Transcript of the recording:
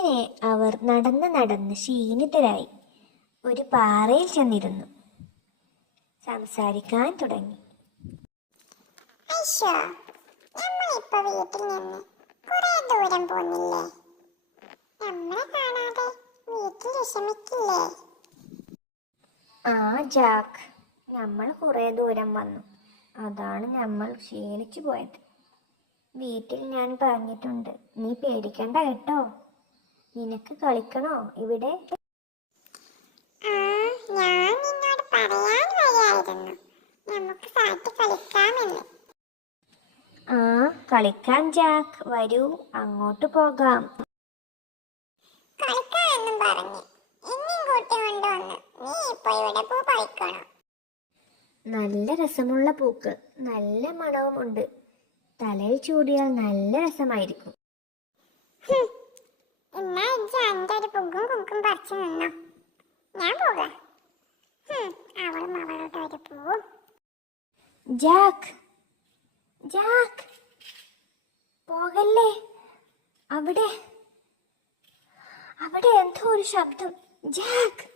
ഇങ്ങനെ അവർ നടന്ന് നടന്ന് ക്ഷീണിതരായി ഒരു പാറയിൽ ചെന്നിരുന്നു. സംസാരിക്കാൻ തുടങ്ങി. അയ്യോ, നമ്മളിപ്പോ വീട്ടിൽ നിന്ന് കുറെ ദൂരം പോന്നില്ലേ? നമ്മളെ കാണാതെ വീട്ടിൽ വിഷമിക്കില്ലേ? ആ ജാക്ക്, നമ്മൾ കുറെ ദൂരം വന്നു. അതാണ് നമ്മൾ ക്ഷീണിച്ചു പോയത്. വീട്ടിൽ ഞാൻ പറഞ്ഞിട്ടുണ്ട്, നീ പേടിക്കണ്ട കേട്ടോ. നിനക്ക് കളിക്കണോ ഇവിടെ? ഞാൻ നിന്നോട് പറയാൻ വയ്യായിരുന്നു, നമുക്ക് സാറ്റ് കളിക്കാമെന്ന്. കളിക്കാൻ ജാക്ക്, വരൂ, അങ്ങോട്ട് പോകാം. കളിക്കാമെന്നും പറഞ്ഞ് എന്നെയും കൂട്ടി കൊണ്ടുവന്ന് നീ ഇപ്പൊ ഇവിടെ പൂ പറിക്കണോ? നല്ല രസമുള്ള പൂക്കൾ, നല്ല മണവും ഉണ്ട്. തലയിൽ ചൂടിയാൽ നല്ല രസമായിരിക്കും. എന്നാ എന്റെ ഒരു പുഗും കുങ്കും പറിച്ചു നിന്നോ, ഞാൻ പോകാം. അവളും അവളോട് ഒരു പൂവും. ജാക്ക്, ജാക്ക്, പോകല്ലേ. അവിടെ അവിടെ എന്തോ ഒരു ശബ്ദം. ജാക്ക്,